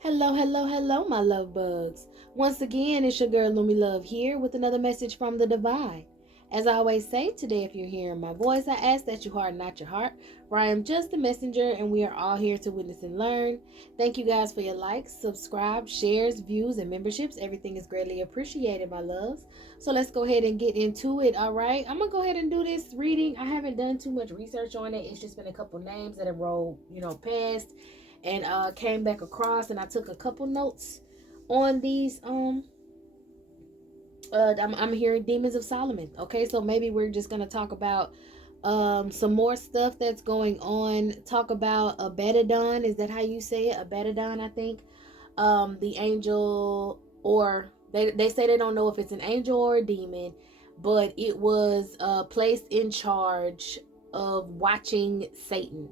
Hello, hello, hello, my love bugs. Once again, it's your girl Lumi Love here with another message from the divine. As I always say, today, if you're hearing my voice, I ask that you harden not your heart, for I am just a messenger and we are all here to witness and learn. Thank you guys for your likes, subscribe, shares, views, and memberships. Everything is greatly appreciated, my loves. So let's go ahead and get into it, all right? I'm going to go ahead and do this reading. I haven't done too much research on it. It's just been a couple names that have rolled, past and came back across, and I took a couple notes on these I'm hearing demons of Solomon. Okay, so maybe we're just gonna talk about some more stuff that's going on. Talk about Abedadon. Is that how you say it? Abedadon, I think. The angel, or they say they don't know if it's an angel or a demon, but it was placed in charge of watching Satan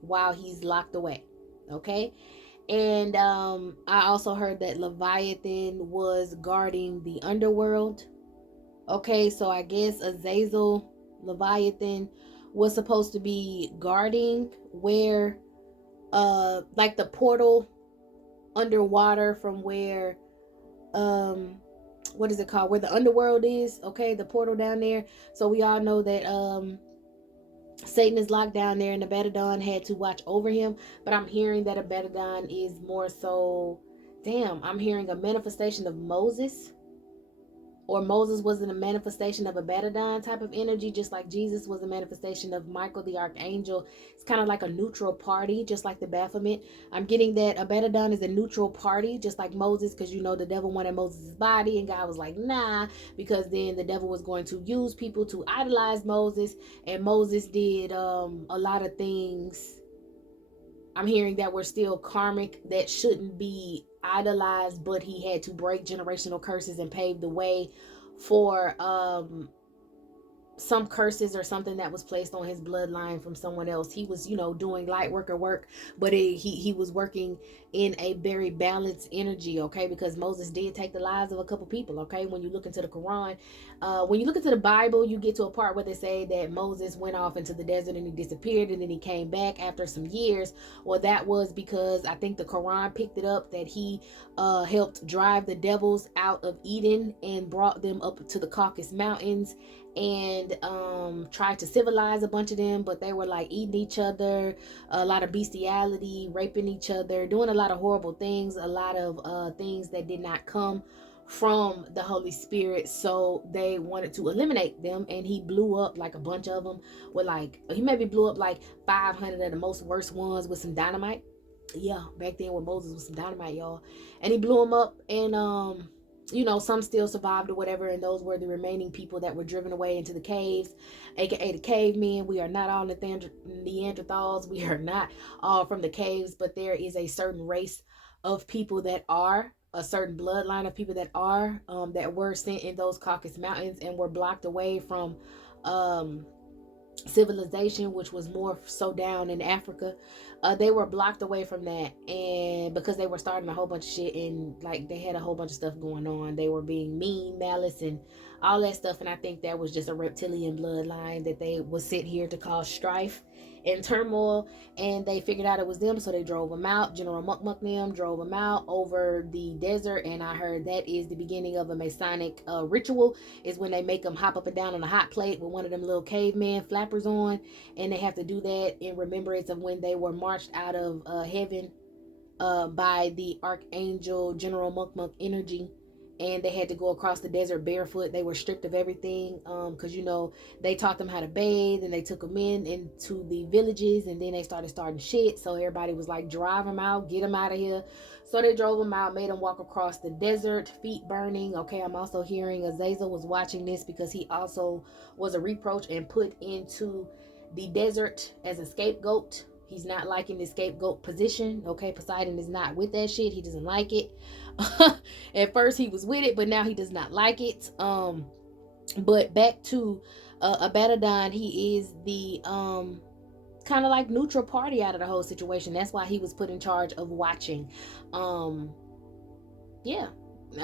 while he's locked away. Okay. And I also heard that Leviathan was guarding the underworld. Okay, so I guess Azazel Leviathan was supposed to be guarding where like the portal underwater from where um what is it called? Where the underworld is, okay, the portal down there. So we all know that Satan is locked down there, and Abaddon had to watch over him. But I'm hearing that Abaddon is more so, damn, I'm hearing a manifestation of Moses, or Moses was in a manifestation of a Abaddon type of energy, just like Jesus was a manifestation of Michael the Archangel. It's kind of like a neutral party, just like the Baphomet. I'm getting that Abaddon is a neutral party, just like Moses, because the devil wanted Moses' body, and God was like, nah, because then the devil was going to use people to idolize Moses, and Moses did a lot of things. I'm hearing that we're still karmic, that shouldn't be idolized, but he had to break generational curses and pave the way for some curses or something that was placed on his bloodline from someone else. He was, doing light worker work, but he was working in a very balanced energy, okay? Because Moses did take the lives of a couple people, okay? When you look into the Quran, when you look into the Bible, you get to a part where they say that Moses went off into the desert and he disappeared, and then he came back after some years. Well, that was because I think the Quran picked it up that he helped drive the devils out of Eden and brought them up to the Caucasus Mountains, and tried to civilize a bunch of them, but they were like eating each other, a lot of bestiality, raping each other, doing a lot of horrible things, a lot of things that did not come from the Holy Spirit. So they wanted to eliminate them, and he blew up like a bunch of them with, like, he maybe blew up like 500 of the most worst ones with some dynamite. Yeah, back then with Moses with some dynamite, y'all. And he blew them up, and some still survived or whatever, and those were the remaining people that were driven away into the caves, aka the cavemen. We are not all Neanderthals. We are not all from the caves, but there is a certain race of people that are, a certain bloodline of people that were sent in those Caucasus Mountains and were blocked away from um civilization, which was more so down in Africa. They were blocked away from that, and because they were starting a whole bunch of shit, and like they had a whole bunch of stuff going on, they were being mean, malice, and all that stuff. And I think that was just a reptilian bloodline that they was sent here to cause strife and turmoil, and they figured out it was them, so they drove them out. General Mukmuk them drove them out over the desert, and I heard that is the beginning of a Masonic ritual, is when they make them hop up and down on a hot plate with one of them little caveman flappers on, and they have to do that in remembrance of when they were marched out of heaven by the Archangel General Mukmuk energy, and they had to go across the desert barefoot. They were stripped of everything, because they taught them how to bathe, and they took them into the villages, and then they starting shit. So everybody was like, drive them out, get them out of here. So they drove them out, made them walk across the desert, feet burning. Okay, I'm also hearing Azazel was watching this because he also was a reproach and put into the desert as a scapegoat. He's not liking the scapegoat position. Okay, Poseidon is not with that shit. He doesn't like it. At first he was with it, but now he does not like it. But back to Abaddon, he is the kind of like neutral party out of the whole situation. That's why he was put in charge of watching. Um, yeah,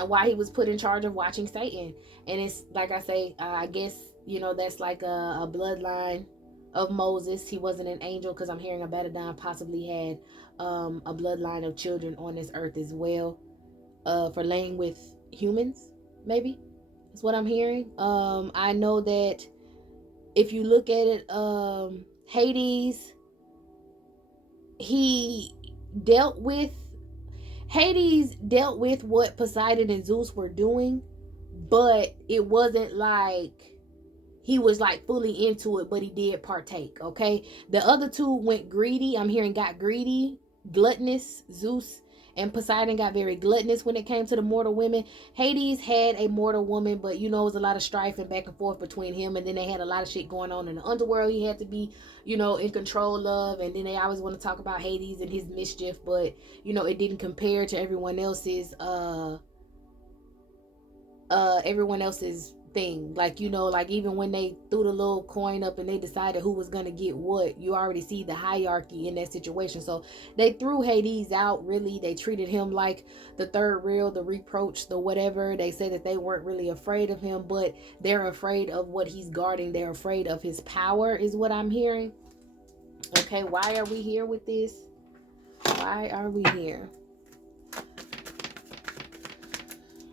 why he was put in charge of watching Satan. And it's like I say, I guess that's like a bloodline of Moses. He wasn't an angel because I'm hearing Abaddon possibly had a bloodline of children on this earth as well, for laying with humans, maybe. That's what I'm hearing. I know that if you look at it, Hades, he dealt with Hades dealt with what Poseidon and Zeus were doing, but it wasn't like he was like fully into it, but he did partake. Okay, the other two went greedy. I'm hearing got greedy, gluttonous. Zeus and Poseidon got very gluttonous when it came to the mortal women. Hades had a mortal woman, but you know, it was a lot of strife and back and forth between him, and then they had a lot of shit going on in the underworld he had to be, you know, in control of. And then they always want to talk about Hades and his mischief, but you know, it didn't compare to everyone else's thing. Like, you know, like even when they threw the little coin up and they decided who was gonna get what, you already see the hierarchy in that situation. So they threw Hades out. Really, they treated him like the third rail, the reproach, the whatever. They said that they weren't really afraid of him, but they're afraid of what he's guarding. They're afraid of his power, is what I'm hearing. Okay, why are we here with this? Why are we here?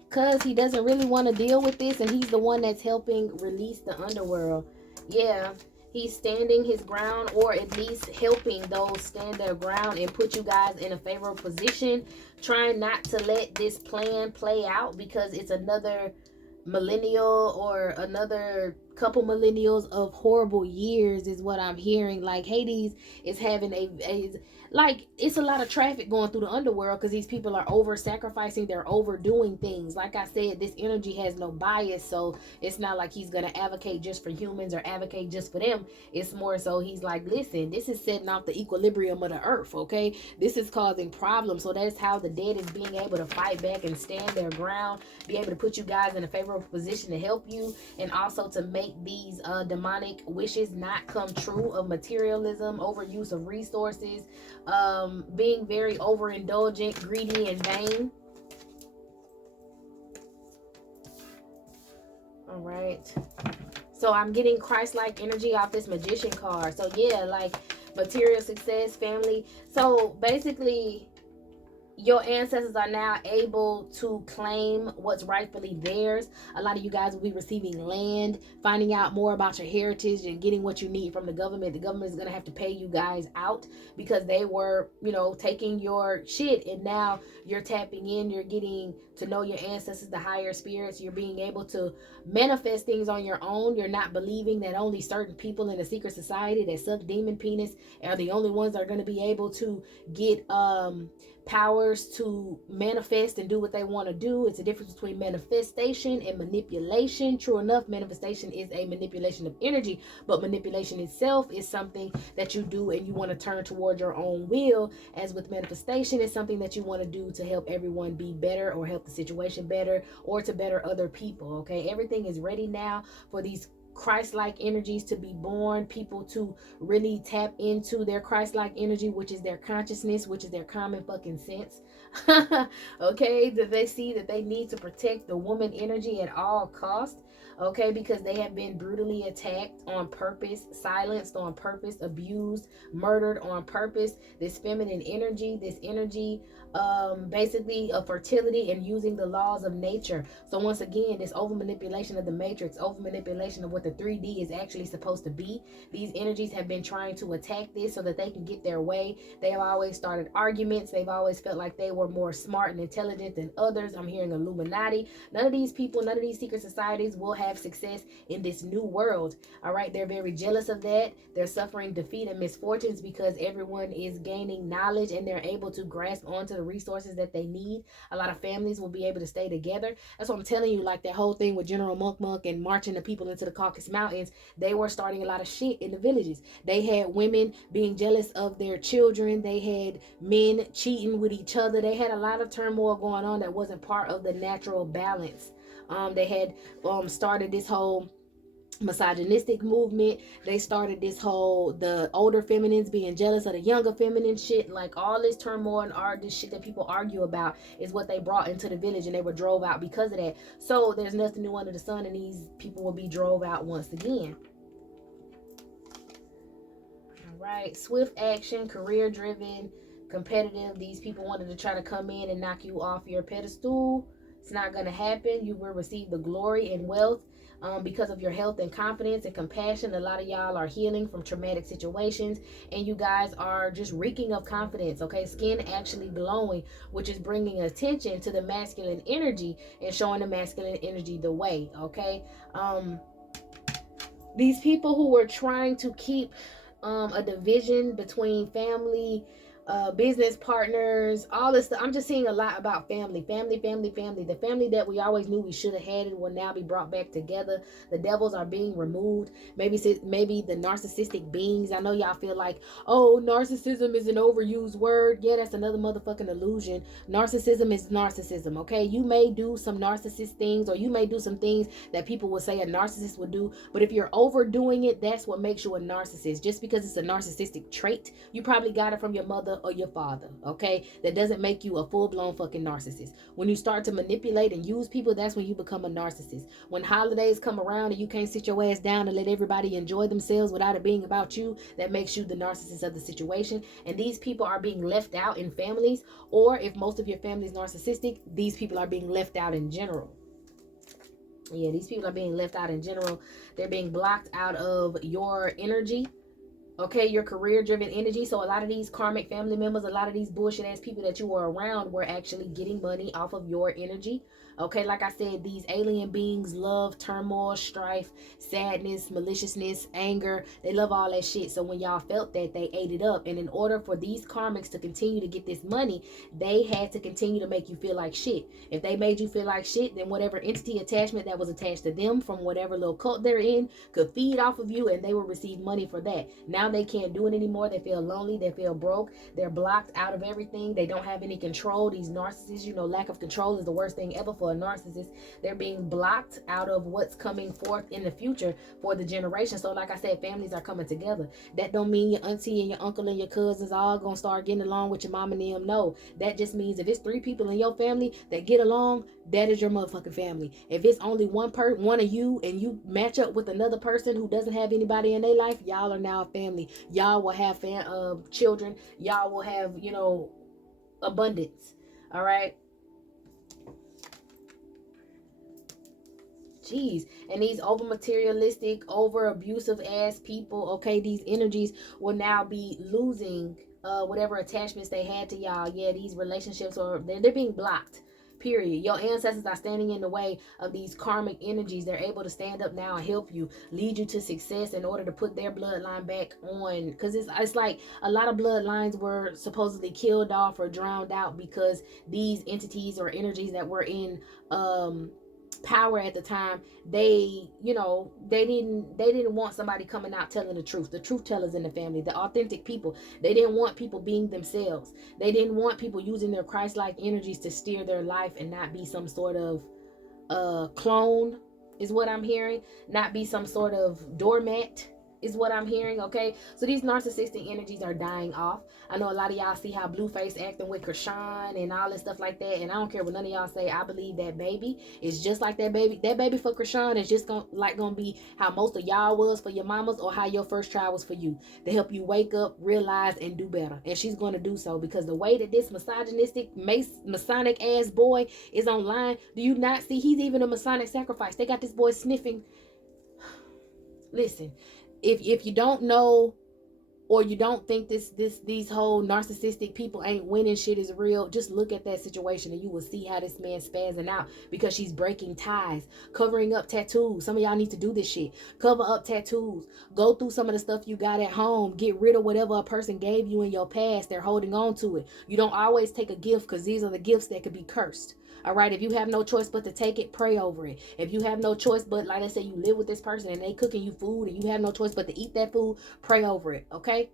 Because he doesn't really want to deal with this, and he's the one that's helping release the underworld. Yeah, he's standing his ground, or at least helping those stand their ground and put you guys in a favorable position, trying not to let this plan play out, because it's another millennial or another couple millennials of horrible years, is what I'm hearing. Like Hades is having a like, it's a lot of traffic going through the underworld because these people are over sacrificing, they're overdoing things. Like I said, this energy has no bias, so it's not like he's gonna advocate just for humans or advocate just for them. It's more so he's like, listen, this is setting off the equilibrium of the earth. Okay, this is causing problems. So that's how the dead is being able to fight back and stand their ground, be able to put you guys in a favorable position to help you, and also to make these demonic wishes not come true, of materialism, overuse of resources, being very overindulgent, greedy, and vain. All right. So I'm getting Christ-like energy off this magician card. So yeah, like material success, family. So basically, your ancestors are now able to claim what's rightfully theirs. A lot of you guys will be receiving land, finding out more about your heritage, and getting what you need from the government. The government is going to have to pay you guys out because they were, you know, taking your shit, and now you're tapping in. You're getting to know your ancestors, the higher spirits. You're being able to manifest things on your own. You're not believing that only certain people in a secret society that suck demon penis are the only ones that are going to be able to get powers to manifest and do what they want to do. It's a difference between manifestation and manipulation. True enough, manifestation is a manipulation of energy, but manipulation itself is something that you do and you want to turn toward your own will. As with manifestation, it's something that you want to do to help everyone be better, or help the situation better, or to better other people. Okay, everything is ready now for these Christ-like energies to be born, people to really tap into their Christ-like energy, which is their consciousness, which is their common fucking sense. Okay, that they see that they need to protect the woman energy at all costs. Okay, because they have been brutally attacked on purpose, silenced on purpose, abused, murdered on purpose. This feminine energy, this energy basically of fertility and using the laws of nature. So once again, this over manipulation of the matrix, over manipulation of what the 3D is actually supposed to be. These energies have been trying to attack this so that they can get their way. They have always started arguments. They've always felt like they were more smart and intelligent than others. I'm hearing Illuminati. None of these people, none of these secret societies will have success in this new world. All right, they're very jealous of that. They're suffering defeat and misfortunes because everyone is gaining knowledge and they're able to grasp onto the resources that they need. A lot of families will be able to stay together. That's what I'm telling you. Like that whole thing with General Monk and marching the people into the Caucasus Mountains, they were starting a lot of shit in the villages. They had women being jealous of their children. They had men cheating with each other. They had a lot of turmoil going on that wasn't part of the natural balance. They had started this whole misogynistic movement. They started this whole, the older feminines being jealous of the younger feminine shit. Like all this turmoil and this shit that people argue about is what they brought into the village, and they were drove out because of that. So there's nothing new under the sun, and these people will be drove out once again. right? Swift action, career driven, competitive. These people wanted to try to come in and knock you off your pedestal. It's not going to happen. You will receive the glory and wealth because of your health and confidence and compassion. A lot of y'all are healing from traumatic situations, and you guys are just reeking of confidence, okay? Skin actually glowing, which is bringing attention to the masculine energy and showing the masculine energy the way, okay? These people who were trying to keep a division between family, business partners, all this stuff. I'm just seeing a lot about family, family, family, family. The family that we always knew we should have had it will now be brought back together. The devils are being removed. Maybe the narcissistic beings. I know y'all feel like, oh, narcissism is an overused word. Yeah, that's another motherfucking illusion. Narcissism is narcissism, okay? You may do some narcissist things, or you may do some things that people would say a narcissist would do, but if you're overdoing it, that's what makes you a narcissist. Just because it's a narcissistic trait, you probably got it from your mother or your father, okay? That doesn't make you a full-blown fucking narcissist. When you start to manipulate and use people, that's when you become a narcissist. When holidays come around and you can't sit your ass down and let everybody enjoy themselves without it being about you, that makes you the narcissist of the situation. And these people are being left out in families, or if most of your family is narcissistic, these people are being left out in general. Yeah, these people are being left out in general. They're being blocked out of your energy, okay, your career driven energy. So a lot of these karmic family members, a lot of these bullshit ass people that you were around were actually getting money off of your energy. Okay, like I said, these alien beings love turmoil, strife, sadness, maliciousness, anger. They love all that shit. So when y'all felt that, they ate it up. And in order for these karmics to continue to get this money, they had to continue to make you feel like shit. If they made you feel like shit, then whatever entity attachment that was attached to them from whatever little cult they're in could feed off of you, and they will receive money for that. Now they can't do it anymore. They feel lonely. They feel broke. They're blocked out of everything. They don't have any control. These narcissists, lack of control is the worst thing ever for a narcissist. They're being blocked out of what's coming forth in the future for the generation. So like I said, families are coming together. That don't mean your auntie and your uncle and your cousins all gonna start getting along with your mom and them. No, that just means if it's 3 people in your family that get along, that is your motherfucking family. If it's only one of you, and you match up with another person who doesn't have anybody in their life, y'all are now a family. Y'all will have children. Y'all will have, abundance. All right. Jeez. And these over materialistic, over abusive ass people, okay, these energies will now be losing whatever attachments they had to y'all. Yeah, these relationships they're being blocked. Period. Your ancestors are standing in the way of these karmic energies. They're able to stand up now and help you, lead you to success in order to put their bloodline back on. Because it's like a lot of bloodlines were supposedly killed off or drowned out because these entities or energies that were in power at the time, they didn't want somebody coming out telling the truth tellers in the family, the authentic people. They didn't want people being themselves. They didn't want people using their Christ-like energies to steer their life and not be some sort of clone, is what I'm hearing. Not be some sort of doormat, is what I'm hearing. Okay, so these narcissistic energies are dying off. I know a lot of y'all see how Blueface acting with Krishan and all this stuff like that, and I don't care what none of y'all say. I believe that baby is just like that baby. That baby for Krishan is just gonna be how most of y'all was for your mamas, or how your first child was for you, to help you wake up, realize, and do better. And she's gonna do so, because the way that this misogynistic Masonic ass boy is online, do you not see he's even a Masonic sacrifice? They got this boy sniffing. Listen, if you don't know, or you don't think these whole narcissistic people ain't winning shit is real, just look at that situation and you will see how this man's spazzing out, because she's breaking ties, covering up tattoos. Some of y'all need to do this shit. Cover up tattoos. Go through some of the stuff you got at home. Get rid of whatever a person gave you in your past. They're holding on to it. You don't always take a gift, because these are the gifts that could be cursed. All right, if you have no choice but to take it, pray over it. If you have no choice but, like I said, you live with this person and they cooking you food and you have no choice but to eat that food, pray over it, okay?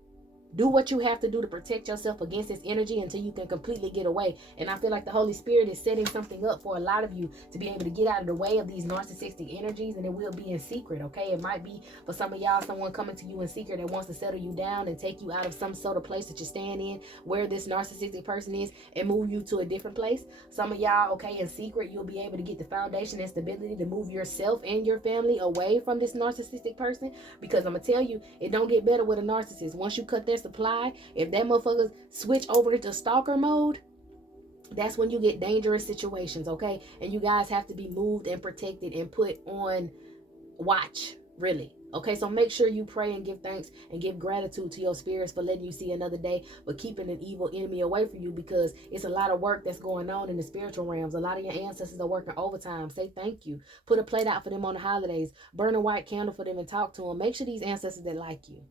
Do what you have to do to protect yourself against this energy until you can completely get away. And I feel like the Holy Spirit is setting something up for a lot of you to be able to get out of the way of these narcissistic energies, and it will be in secret, okay? It might be for some of y'all someone coming to you in secret that wants to settle you down and take you out of some sort of place that you're staying in where this narcissistic person is and move you to a different place. Some of y'all, okay, in secret, you'll be able to get the foundation and stability to move yourself and your family away from this narcissistic person, because I'm gonna tell you, it don't get better with a narcissist. Once you cut their supply, if that motherfucker switch over into stalker mode, that's when you get dangerous situations, okay? And you guys have to be moved and protected and put on watch, really. Okay, so make sure you pray and give thanks and give gratitude to your spirits for letting you see another day, but keeping an evil enemy away from you, because it's a lot of work that's going on in the spiritual realms. A lot of your ancestors are working overtime. Say thank you. Put a plate out for them on the holidays. Burn a white candle for them and talk to them. Make sure these ancestors that like you.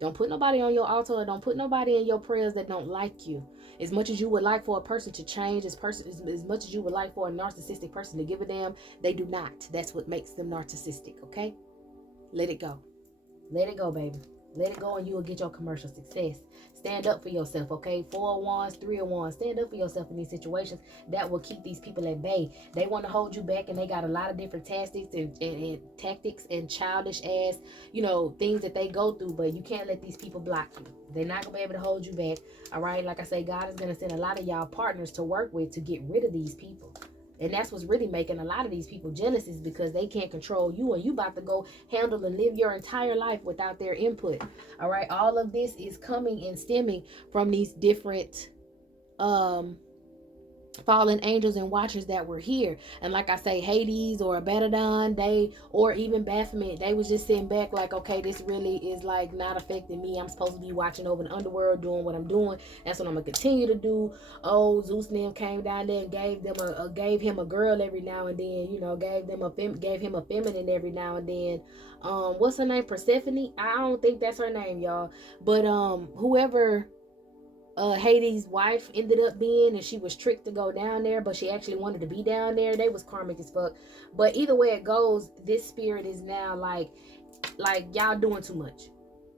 Don't put nobody on your altar, or don't put nobody in your prayers that don't like you. As much as you would like for a person to change, as much as you would like for a narcissistic person to give a damn, they do not. That's what makes them narcissistic, okay? Let it go. Let it go, baby. Let it go and you will get your commercial success. Stand up for yourself, okay? 4 of Wands, 3 of Wands. Stand up for yourself in these situations. That will keep these people at bay. They want to hold you back, and they got a lot of different tactics and tactics and childish ass, things that they go through, but you can't let these people block you. They're not going to be able to hold you back, all right? Like I say, God is going to send a lot of y'all partners to work with to get rid of these people. And that's what's really making a lot of these people jealous, is because they can't control you, and you about to go handle and live your entire life without their input. All right. All of this is coming and stemming from these different fallen angels and watchers that were here. And like I say, Hades or Abaddon, or even Baphomet, they was just sitting back like, okay, this really is like not affecting me. I'm supposed to be watching over the underworld, doing what I'm doing. That's what I'm gonna continue to do. Oh, Zeus and them came down there and gave him a girl every now and then, gave him a feminine every now and then. What's her name? Persephone? I don't think that's her name, y'all. But whoever Hades' wife ended up being, and she was tricked to go down there, but she actually wanted to be down there. They was karmic as fuck. But either way it goes, this spirit is now like y'all doing too much.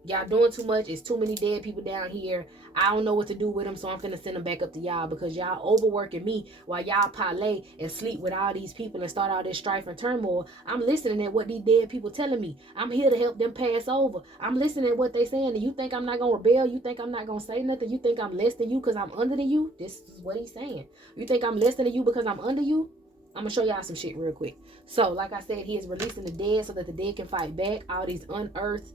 Y'all doing too much. It's too many dead people down here. I don't know what to do with them, so I'm finna send them back up to y'all, because y'all overworking me while y'all parlay and sleep with all these people and start all this strife and turmoil. I'm listening at what these dead people telling me. I'm here to help them pass over. I'm listening at what they saying, and you think I'm not gonna rebel? You think I'm not gonna say nothing? You think I'm less than you because I'm under than you? This is what he's saying. You think I'm less than you because I'm under you? I'm gonna show y'all some shit real quick. So, like I said, he is releasing the dead so that the dead can fight back. All these unearthed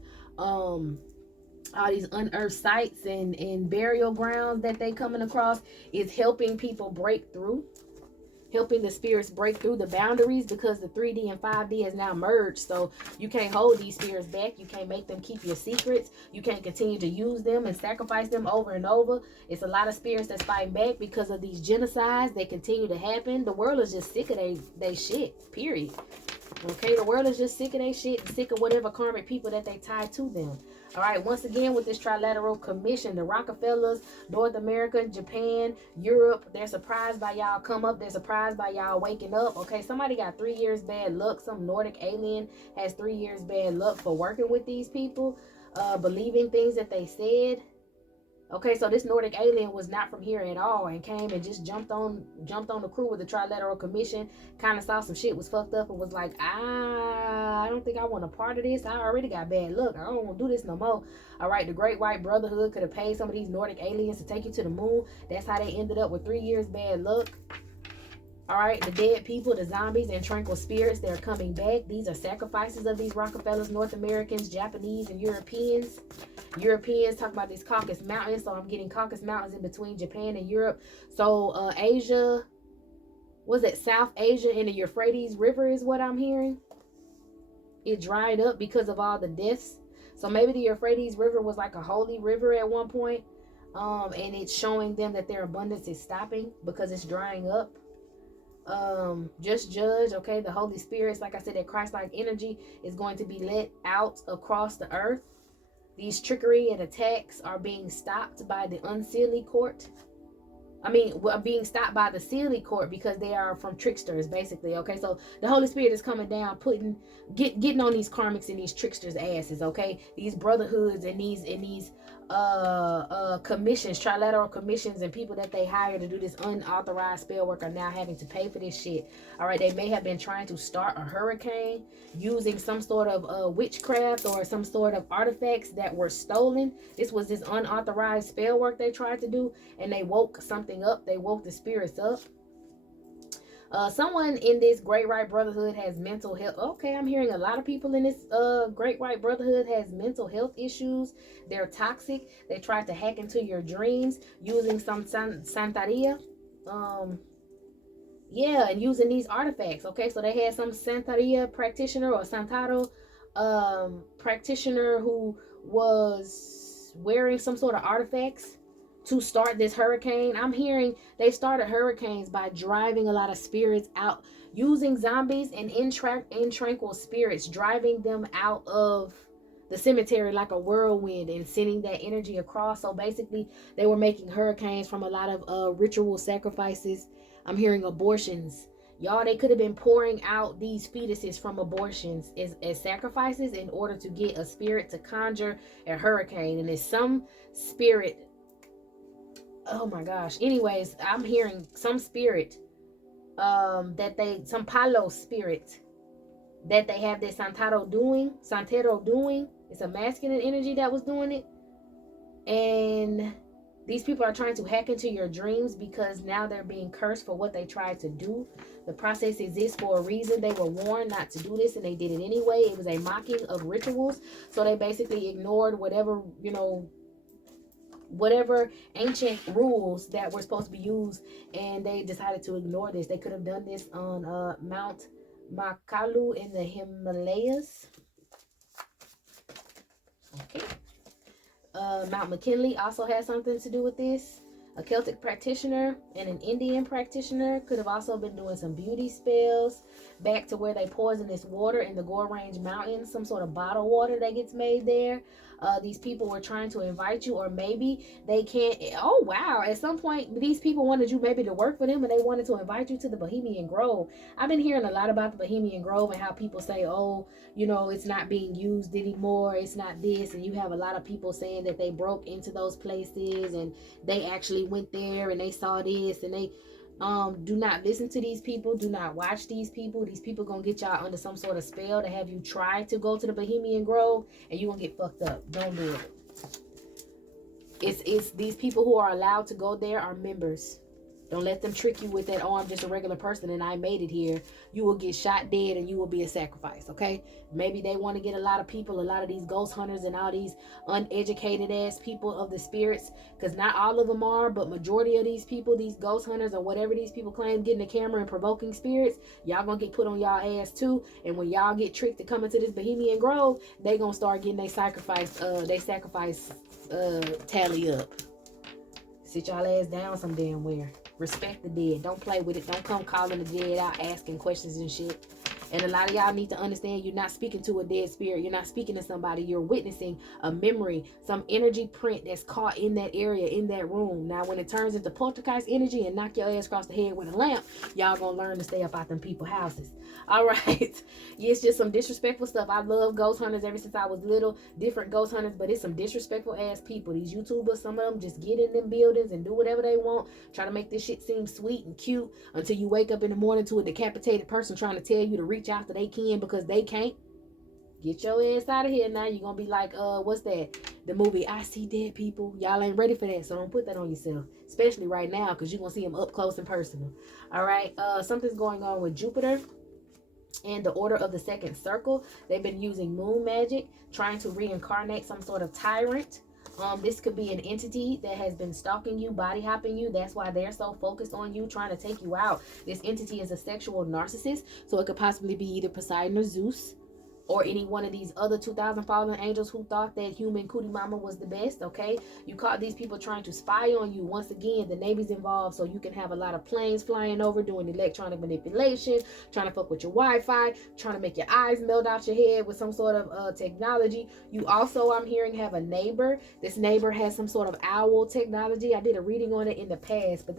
sites and burial grounds that they coming across is helping people break through, helping the spirits break through the boundaries, because the 3D and 5D has now merged. So you can't hold these spirits back. You can't make them keep your secrets. You can't continue to use them and sacrifice them over and over. It's a lot of spirits that's fighting back because of these genocides that continue to happen. The world is just sick of they shit, period. Okay, the world is just sick of their shit and sick of whatever karmic people that they tie to them. All right, once again, with this trilateral commission, the Rockefellers, North America, Japan, Europe, they're surprised by y'all come up. They're surprised by y'all waking up. Okay, somebody got 3 years bad luck. Some Nordic alien has 3 years bad luck for working with these people, believing things that they said. Okay, so this Nordic alien was not from here at all and came and just jumped on the crew with the Trilateral Commission, kind of saw some shit was fucked up and was like, I don't think I want a part of this. I already got bad luck. I don't want to do this no more. All right, the Great White Brotherhood could have paid some of these Nordic aliens to take you to the moon. That's how they ended up with 3 years bad luck. All right, the dead people, the zombies, and tranquil spirits, they're coming back. These are sacrifices of these Rockefellers, North Americans, Japanese, and Europeans. Europeans talk about these Caucasus Mountains, so I'm getting Caucasus Mountains in between Japan and Europe. So Asia, was it South Asia and the Euphrates River is what I'm hearing. It dried up because of all the deaths. So maybe the Euphrates River was like a holy river at one point, and it's showing them that their abundance is stopping because it's drying up. Just judge, okay? The Holy Spirits, like I said, that Christ-like energy is going to be let out across the earth. These trickery and attacks are being stopped by the unseelie court. Being stopped by the sealy court because they are from tricksters, basically. Okay, so the Holy Spirit is coming down, getting on these karmics and these tricksters' asses. Okay, these brotherhoods and these commissions, trilateral commissions, and people that they hire to do this unauthorized spell work are now having to pay for this shit. All right, they may have been trying to start a hurricane using some sort of witchcraft or some sort of artifacts that were stolen. This was this unauthorized spell work they tried to do, and they woke something up. They woke the spirits up. Someone in this Great White Brotherhood has mental health. Okay, I'm hearing a lot of people in this Great White Brotherhood has mental health issues. They're toxic. They tried to hack into your dreams using some Santeria. Yeah, and using these artifacts. Okay, so they had some Santeria practitioner or Santaro practitioner who was wearing some sort of artifacts to start this hurricane. I'm hearing they started hurricanes by driving a lot of spirits out, using zombies and intranquil spirits, driving them out of the cemetery like a whirlwind and sending that energy across. So basically, they were making hurricanes from a lot of ritual sacrifices. I'm hearing abortions. Y'all, they could have been pouring out these fetuses from abortions as sacrifices in order to get a spirit to conjure a hurricane. And it's some spirit, oh my gosh, anyways, I'm hearing some spirit some palo spirit that they have this Santero doing. It's a masculine energy that was doing it. And these people are trying to hack into your dreams because now they're being cursed for what they tried to do. The process exists for a reason. They were warned not to do this and they did it anyway. It was a mocking of rituals. So they basically ignored whatever, whatever ancient rules that were supposed to be used, and they decided to ignore this. They could have done this on Mount Makalu in the Himalayas. Okay. Mount McKinley also has something to do with this. A Celtic practitioner and an Indian practitioner could have also been doing some beauty spells back to where they poison this water in the Gore Range Mountains, some sort of bottled water that gets made there. These people were trying to invite you, or maybe they can't. Oh, wow. At some point, these people wanted you maybe to work for them and they wanted to invite you to the Bohemian Grove. I've been hearing a lot about the Bohemian Grove and how people say, oh, it's not being used anymore. It's not this. And you have a lot of people saying that they broke into those places and they actually went there and they saw this, and they do not listen to these people. Do not watch these people. These people gonna get y'all under some sort of spell to have you try to go to the Bohemian Grove, and you gonna get fucked up. Don't do it. It's these people who are allowed to go there are members. Don't let them trick you with that, oh, I'm just a regular person and I made it here. You will get shot dead and you will be a sacrifice, okay? Maybe they want to get a lot of people, a lot of these ghost hunters and all these uneducated ass people of the spirits, because not all of them are, but majority of these people, these ghost hunters or whatever these people claim, getting the camera and provoking spirits, y'all gonna get put on y'all ass too. And when y'all get tricked to come into this Bohemian Grove, they gonna start getting their sacrifice tally up. Sit y'all ass down some damn where. Respect the dead. Don't play with it. Don't come calling the dead out, asking questions and shit. And a lot of y'all need to understand, you're not speaking to a dead spirit. You're not speaking to somebody. You're witnessing a memory, some energy print that's caught in that area, in that room. Now, when it turns into poltergeist energy and knock your ass across the head with a lamp, y'all gonna learn to stay up out them people's houses. All right. Yeah, it's just some disrespectful stuff. I love ghost hunters ever since I was little. Different ghost hunters, but it's some disrespectful ass people. These YouTubers, some of them just get in them buildings and do whatever they want. Try to make this shit seem sweet and cute until you wake up in the morning to a decapitated person trying to tell you to reach out that they can because they can't. Get your ass out of here now. You're gonna be like, what's that? The movie I See Dead People. Y'all ain't ready for that, so don't put that on yourself. Especially right now, because you're gonna see them up close and personal. All right. Something's going on with Jupiter and the Order of the Second Circle. They've been using moon magic, trying to reincarnate some sort of tyrant. This could be an entity that has been stalking you, body hopping you. That's why they're so focused on you, trying to take you out. This entity is a sexual narcissist, so it could possibly be either Poseidon or Zeus, or any one of these other 2,000 fallen angels who thought that human cootie mama was the best, okay? You caught these people trying to spy on you. Once again, the Navy's involved, so you can have a lot of planes flying over, doing electronic manipulation, trying to fuck with your Wi-Fi, trying to make your eyes melt out your head with some sort of technology. You also, I'm hearing, have a neighbor. This neighbor has some sort of owl technology. I did a reading on it in the past, but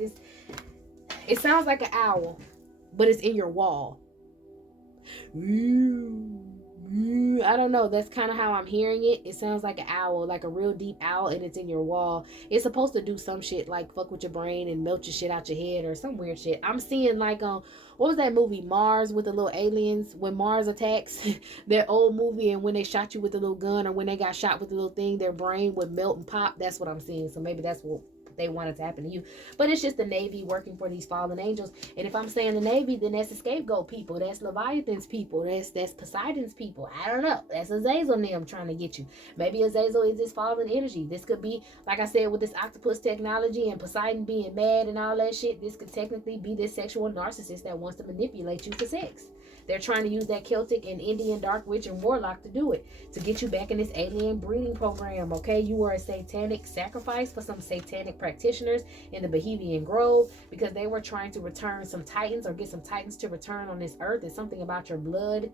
it sounds like an owl, but it's in your wall. I I don't know. That's kind of how I'm hearing it. It sounds like an owl, like a real deep owl, and it's in your wall. It's supposed to do some shit like fuck with your brain and melt your shit out your head or some weird shit. I'm seeing like what was that movie Mars with the little aliens when Mars attacks? That old movie, and when they shot you with the little gun or when they got shot with the little thing, their brain would melt and pop. That's what I'm seeing. So maybe that's what they wanted to happen to you. But it's just the Navy working for these fallen angels. And if I'm saying the Navy, then that's the scapegoat people. That's Leviathan's people. That's Poseidon's people. I don't know. That's Azazel and them trying to get you. Maybe Azazel is this fallen energy. This could be, like I said, with this octopus technology and Poseidon being mad and all that shit, this could technically be this sexual narcissist that wants to manipulate you for sex. They're trying to use that Celtic and Indian dark witch and warlock to do it, to get you back in this alien breeding program, okay? You are a satanic sacrifice for some satanic practitioners in the Bohemian Grove because they were trying to return some titans or get some titans to return on this earth. And something about your blood,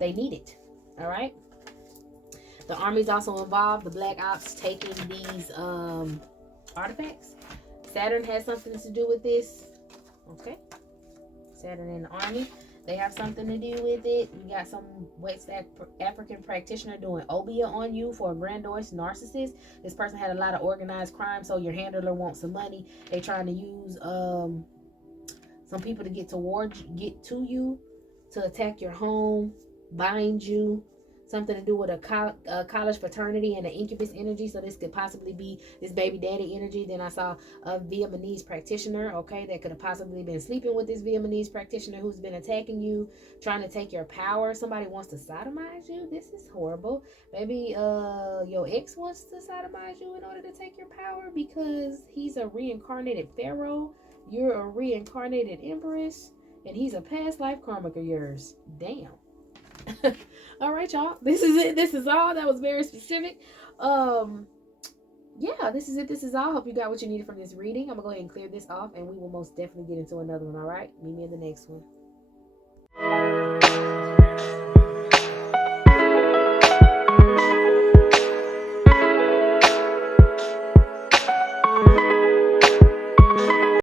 they need it, all right? The army's also involved. The Black Ops taking these artifacts. Saturn has something to do with this, okay? Saturn and the army. They have something to do with it. You got some West African practitioner doing obia on you for a grandiose narcissist. This person had a lot of organized crime, so your handler wants some money. They trying to use some people to get to you, to attack your home, bind you. Something to do with a college fraternity and an incubus energy. So this could possibly be this baby daddy energy. Then I saw a Vietnamese practitioner, okay, that could have possibly been sleeping with this Vietnamese practitioner who's been attacking you, trying to take your power. Somebody wants to sodomize you. This is horrible. Maybe your ex wants to sodomize you in order to take your power because he's a reincarnated pharaoh. You're a reincarnated empress, and he's a past life karmic of yours. Damn. All right, y'all, this is it. This is all. That was very specific. Yeah, this is it. This is all. Hope you got what you needed from this reading. I'm gonna go ahead and clear this off, and we will most definitely get into another one. All right, meet me in the next one.